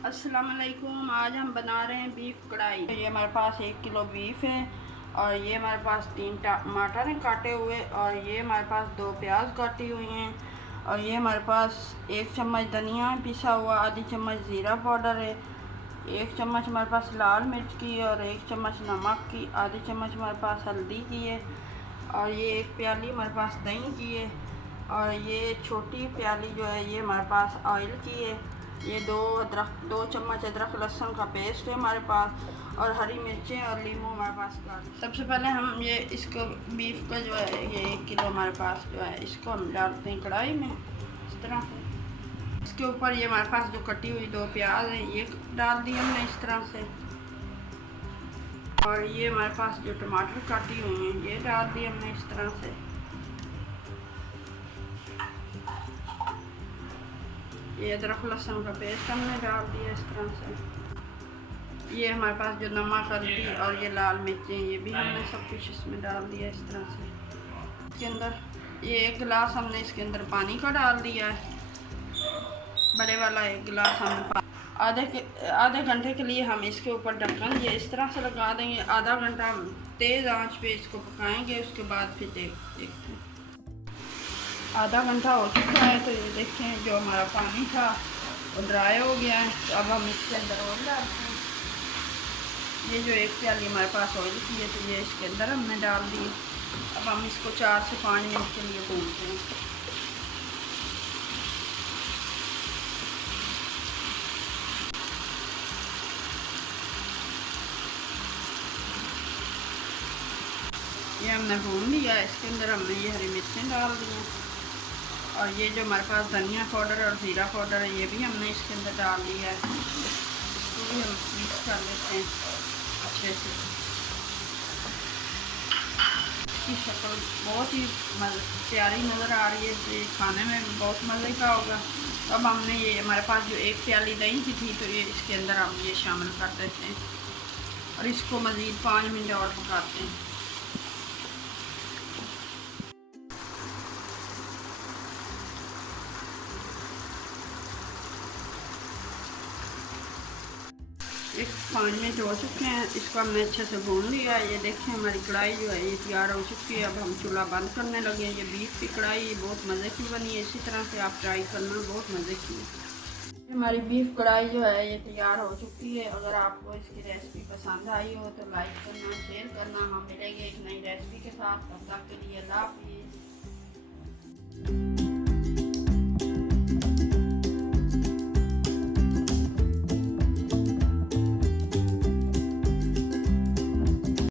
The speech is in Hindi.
अस्सलाम वालेकुम। आज हम बना रहे हैं बीफ कढ़ाई। ये हमारे पास 1 किलो बीफ है और ये हमारे पास 3 टमाटर हैं काटे हुए और ये हमारे पास 2 प्याज काटी हुई हैं और ये हमारे पास 1 चम्मच धनिया पिसा हुआ, आधी चम्मच ज़ीरा पाउडर है, 1 चम्मच हमारे पास लाल मिर्च की है और 1 चम्मच नमक की, आधी चम्मच हमारे पास हल्दी की है और ये 1 प्याली हमारे पास दही की है और ये छोटी प्याली जो है ये हमारे पास ऑयल की है। ये 2 चम्मच अदरक लहसुन का पेस्ट है हमारे पास और हरी मिर्चें और नींबू हमारे पास का। सबसे पहले हम ये इसको बीफ का जो है ये 1 किलो हमारे पास जो है इसको हम डालते हैं कढ़ाई में इस तरह से। इसके ऊपर ये हमारे पास जो कटी हुई 2 प्याज है ये डाल दी हमने इस तरह से और ये हमारे पास जो टमाटर काटी हुई हैं ये डाल दी हमने इस तरह से। ये अदरक लहसुन का पेस्ट हमने डाल दिया इस तरह से। ये हमारे पास जो नमक हल्दी और ये लाल मिर्चें ये भी हमने सब कुछ इसमें डाल दिया इस तरह से। इसके अंदर ये 1 गिलास हमने इसके अंदर पानी का डाल दिया है, बड़े वाला 1 गिलास हमने आधे घंटे के लिए हम इसके ऊपर ढक्कन ये इस तरह से लगा देंगे। आधा घंटा हम तेज़ आंच पे इसको पकाएंगे, उसके बाद फिर देखते हैं। आधा घंटा हो चुका है तो ये देखें जो हमारा पानी था वो ड्राई हो गया है। तो अब हम इसके अंदर ऑयल डालते हैं। ये जो 1 प्याली हमारे पास ऑयल की है तो ये इसके अंदर हमने डाल दी। अब हम इसको 4 से 5 मिनट के लिए भूनते हैं। ये हमने भून लिया, इसके अंदर हमने ये हरी मिर्चें डाल दी हैं और ये जो हमारे पास धनिया पाउडर और ज़ीरा पाउडर है ये भी हमने इसके अंदर डाल दिया है। इसको भी हम मिक्स कर लेते हैं अच्छे से। इसकी शक्ल बहुत ही प्यारी नज़र आ रही है, ये खाने में भी बहुत मज़े का होगा। अब हमने ये हमारे पास जो 1 प्याली दही की थी तो ये इसके अंदर हम ये शामिल कर देते हैं और इसको मज़ीद 5 मिनट और पकाते हैं। एक 5 मिनट हो चुके हैं, इसको हमने अच्छे से भून लिया। ये देखें हमारी कढ़ाई जो है ये तैयार हो चुकी है। अब हम चूल्हा बंद करने लगे हैं। ये बीफ की कढ़ाई बहुत मज़े की बनी है, इसी तरह से आप ट्राई करना, बहुत मज़े की है। हमारी बीफ कढ़ाई जो है ये तैयार हो चुकी है। अगर आपको इसकी रेसिपी पसंद आई हो तो लाइक करना, शेयर करना। हम मिलेंगे एक नई रेसिपी के साथ, तब तक के लिए अल्लाह हाफिज़।